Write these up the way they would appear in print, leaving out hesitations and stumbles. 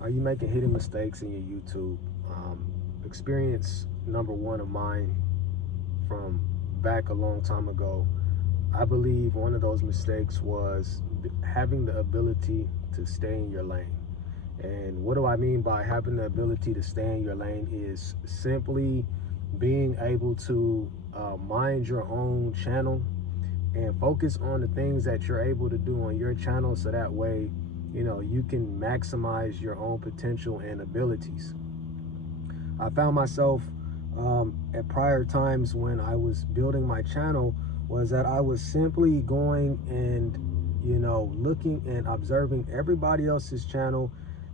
Are you making hidden mistakes in your YouTube? Experience number one of mine from back a long time ago. I believe one of those mistakes was having the ability to stay in your lane. And what do I mean by having the ability to stay in your lane is simply being able to mind your own channel and focus on the things that you're able to do on your channel, so that way, you can maximize your own potential and abilities. I found myself at prior times when I was building my channel was that I was simply going and looking and observing everybody else's channel,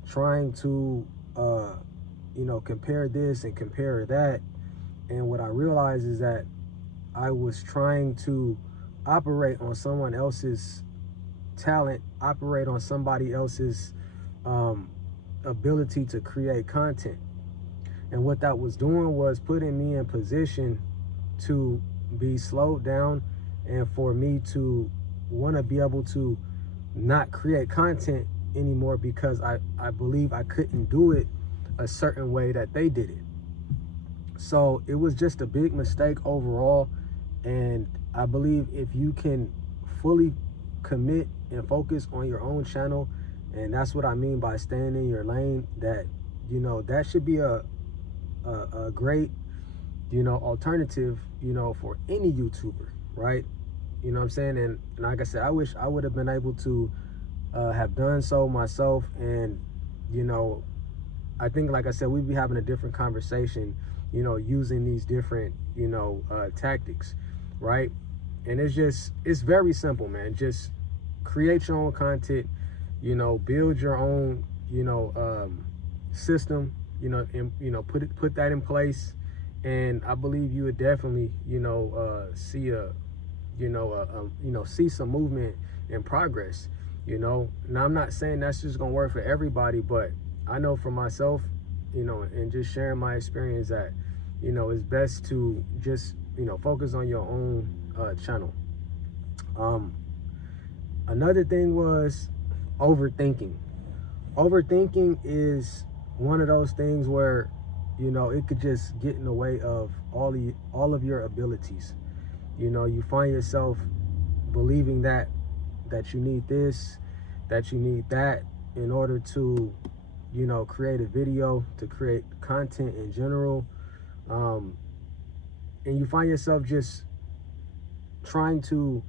trying to compare this and compare that. And what I realized is that I was trying to operate on someone else's talent, operate on somebody else's um, ability to create content. And what that was doing was putting me in position to be slowed down, and for me to want to be able to not create content anymore because I believe I couldn't do it a certain way that they did it. So it was just a big mistake overall. And I believe if you can fully commit and focus on your own channel, and that's what I mean by staying in your lane, that that should be a great alternative for any YouTuber, right? You know what I'm saying? And like I said, I wish I would have been able to have done so myself. And you know I think, like I said, we'd be having a different conversation, using these different, tactics, right? And it's very simple, man. Just create your own content, build your own, system, and, put that in place. And I believe you would definitely, see see some movement and progress. Now I'm not saying that's just gonna work for everybody, but I know for myself, and just sharing my experience, that it's best to just focus on your own channel. um Another thing was overthinking. Overthinking is one of those things where it could just get in the way of all of your abilities. You find yourself believing that you need this, that you need that in order to create a video, to create content in general. um, and you find yourself just trying to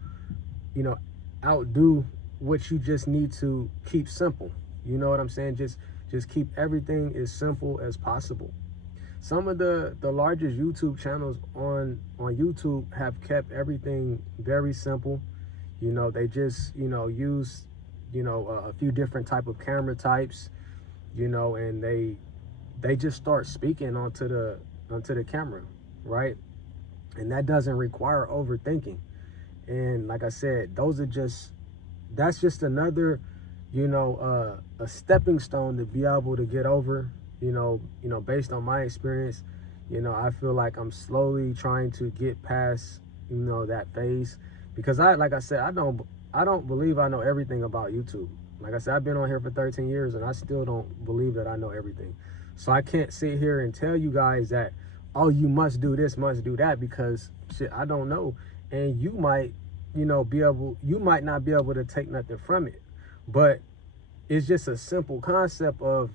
you know outdo what you just need to keep simple. You know what I'm saying? Just keep everything as simple as possible. Some of the largest YouTube channels on YouTube have kept everything very simple. They just use a few different type of camera types, and they just start speaking onto the camera, right? And that doesn't require overthinking. And like I said, that's just another a stepping stone to be able to get over. Based on my experience, I feel like I'm slowly trying to get past that phase, because like I said, I don't believe I know everything about YouTube. Like I said, I've been on here for 13 years and I still don't believe that I know everything. So I can't sit here and tell you guys that, oh, you must do this, must do that, because shit, I don't know. And you might you might not be able to take nothing from it. But it's just a simple concept of,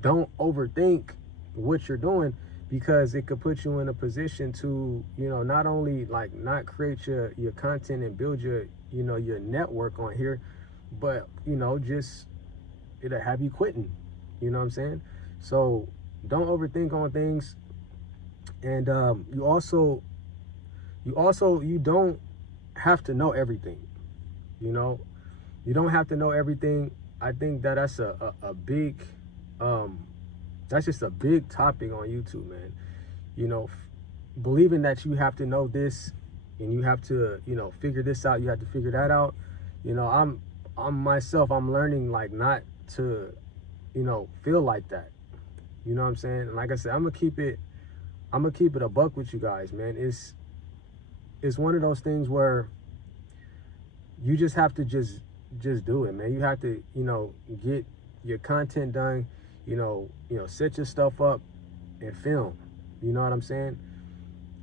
don't overthink what you're doing, because it could put you in a position to not only like not create your content and build your network on here, but just it'll have you quitting. You know what I'm saying? So don't overthink on things. And you don't have to know everything. you know you don't have to know everything. I think that's a big that's just a big topic on YouTube, man. Believing that you have to know this, and you have to figure this out, you have to figure that out. I'm myself, I'm learning like not to feel like that. You know what I'm saying? And like I said, I'm gonna keep it a buck with you guys, man. It's one of those things where you just have to just do it, man. You have to get your content done, set your stuff up and film. You know what I'm saying?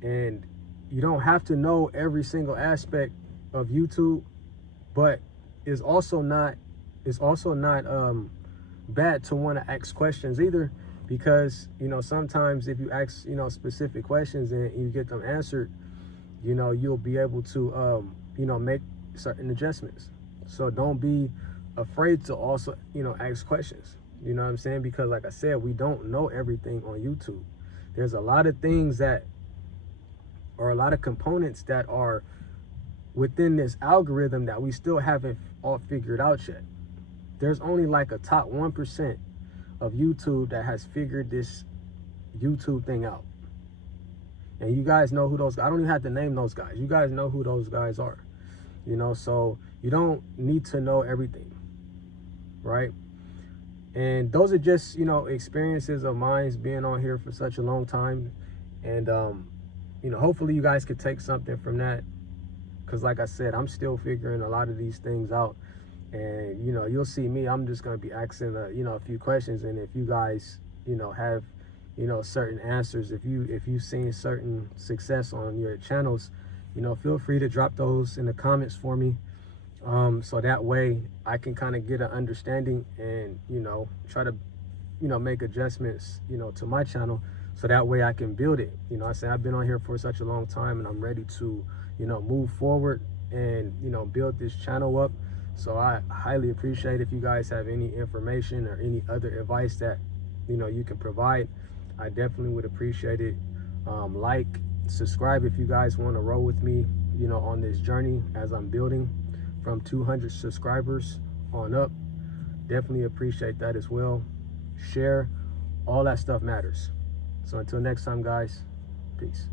And you don't have to know every single aspect of YouTube, but it's also not bad to want to ask questions either, because sometimes if you ask specific questions and you get them answered, you'll be able to make certain adjustments. So don't be afraid to also ask questions. You know what I'm saying? Because like I said, we don't know everything on YouTube. There's a lot of things that, or a lot of components that are within this algorithm that we still haven't all figured out yet. There's only like a top 1% of YouTube that has figured this YouTube thing out. And you guys know who those guys, I don't even have to name those guys. You guys know who those guys are. So you don't need to know everything, right? And those are just, experiences of mine being on here for such a long time. And, hopefully you guys could take something from that. Because like I said, I'm still figuring a lot of these things out. And, you'll see me, I'm just going to be asking, a few questions. And if you guys, have, certain answers, if you've seen certain success on your channels, feel free to drop those in the comments for me. So that way I can kind of get an understanding and, try to, make adjustments, to my channel. So that way I can build it. I say I've been on here for such a long time and I'm ready to, move forward and, build this channel up. So I highly appreciate if you guys have any information or any other advice that, you can provide. I definitely would appreciate it. Like, subscribe if you guys want to roll with me, on this journey as I'm building from 200 subscribers on up. Definitely appreciate that as well. Share, all that stuff matters. So until next time, guys, peace.